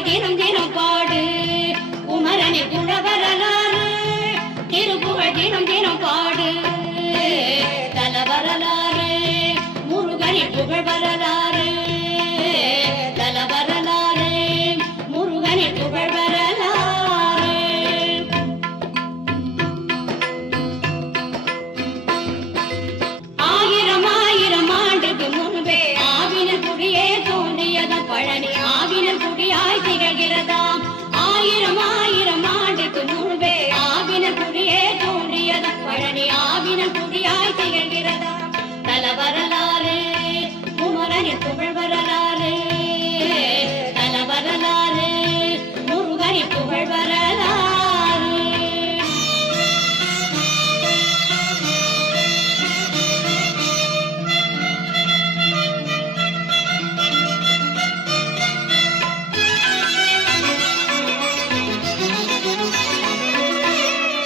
திருப்புகழ் தினம் தினம் பாடு குமரனை குலவரலாறு திருப்புகழ் தினம் தினம் பாடு தல வரலாறு முருகனின் புகழ் வரலாறு தல வரலாறு முருகனின் புகழ் வரலாறு ஆயிரம் ஆயிரம் ஆண்டுக்கு முன்பே ஆவினல் குடியே தோன்றியதாம் பழனி ஆவினல் குடியாய் திகழ்கிறதாம் ஆயிரம் ஆயிரம் ஆண்டுக்கு முன்பே ஆவினல் குடியே தோன்றியதாம் பழனி ஆவினல் குடியாய் திகழ்கிறதாம் தல வரலாறு குமரனின் புகழ் வரலாறு தல வரலாறு முருகனின் புகழ் வரலாறு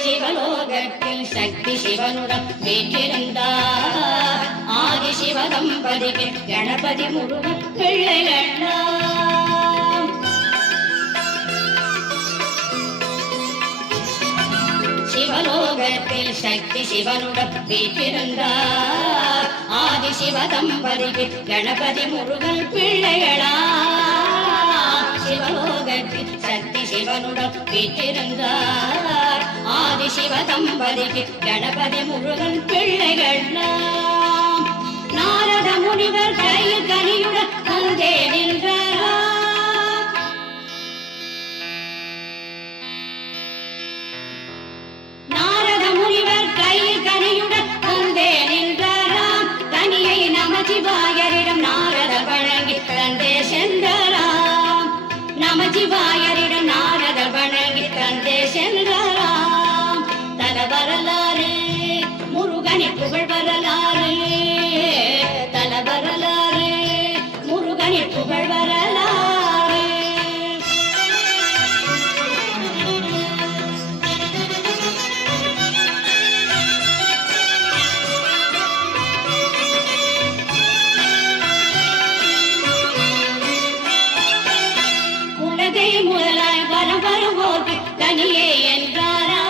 சிவலோகத்தில் சக்தி சிவனுடன் வீற்றிருந்தார் ஆதி சிவதம்பதிக்கு கணபதி முருகன் பிள்ளைகளாம் சிவலோகத்தில் சக்தி சிவனுடன் வீற்றிருந்தார் ஆதி சிவதம்பதிக்கு கணபதி முருகன் பிள்ளைகளாம் சிவலோகத்தில் சக்தி சிவனுடன் வீற்றிருந்தார் ஆதி சிவதம்பதிக்கு கணபதி முருகன் பிள்ளைகளாம் நாரத முனிவர் கையில் கனியுடன் வந்தே நின்றார் நாரத முனிவர் கையில் கனியுடன் வந்தே நின்றாராம் கனியை நமச்சிவாயரிடம் நாரத வழங்கி தந்தே சென்றாராம் நமச்சிவாயரிடம் நாரத வழங்கி தந்தே சென்றாராம் தல வரலாறு முருகனின் புகழ் வரலாறு தல வரலாறு முருகனின் புகழ் வரலாறு உலகை முதலாய் வரம் வருவோர்க்கு கனியே என்றாரா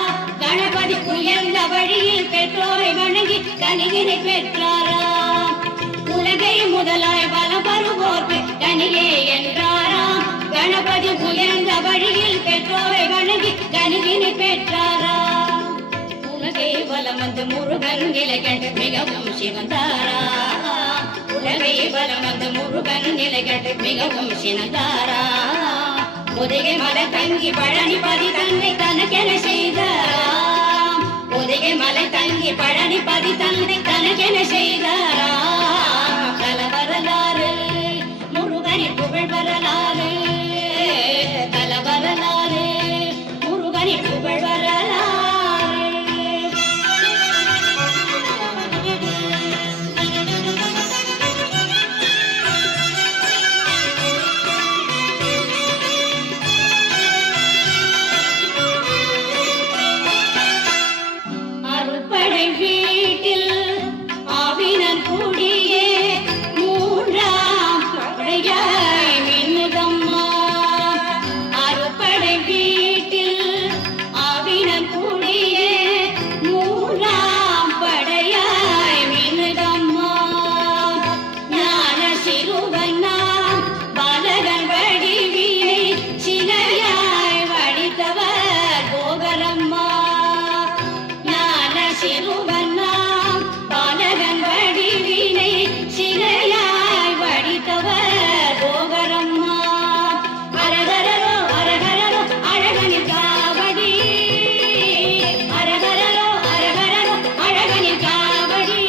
கணபதி உயர்ந்த வழியில் பெற்றோரை வணங்கி கனியினை பெற்றாரா உலகை முதலாய் வலம் வருவோர்க்கு கனியே என்றாரா கணபதி உயர்ந்த வழியில் பெற்றோரை வணங்கி கனியினை பெற்றாரா உலகை வலம் வந்து முருகன் நிலை கண்டு மிகவும் சிவந்தாரா உலகை வலம் வந்து முருகன் நிலை கண்டு மிகவும் சினந்தாரா உதகை மலை தங்கி பழனிபதி தன்னை தனக்கென செய்தாராம் உதகை மலை தங்கி பழனிபதி தன்னை தனக்கென செய்தாராம் தல வரலாறு முருகனின் புகழ் வரலாறு தல வரலாறு முருகனின் புகழ் வரலாறு வீட்டில் ஆவினன் கூடியே மூன்றாம் படையாய் மின்னுதம்மா அறுபடை வீட்டில் ஆவினன் கூடியே மூன்றாம் படையாய் மின்னுதம்மா ஞான சிறுவனாம் பாலகன் வடிவினை சிலையாய் வடித்தவர் போகரம்மா சிறுவனாம் பாலகன் வடிவினை சிலையாய் வடித்தவர் போகரம்மா அரகரரோ அரகரரோ அழகனின் காவடி அரகரரோ அரகரரோ அழகனின் காவடி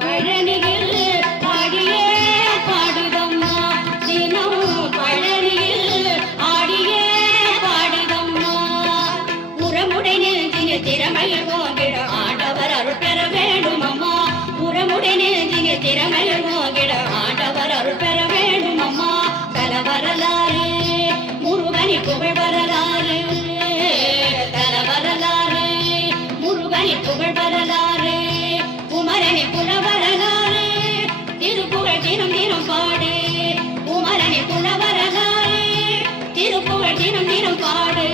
பழனியில் பாடியே பாடுதம்மா தினம் பழனியில் ஆடியே பாடுதம்மா உரமுடை திறமையில் போகிட ஆண்டவர் அருள் பெற வேண்டும் அம்மா உரமுடை நெஞ்சிய திறமையில் போகிட ஆண்டவர் அருள் பெற வேண்டும் அம்மா தல வரலாறு முருகனின் புகழ் வரலாறு தல வரலாறு முருகனின் புகழ் வரலாறு குமரனின் குல வரலாறு திருப்புகழ் தினம் தினம் பாடு குமரனின் குல வரலாறு மந்திரம் பாடு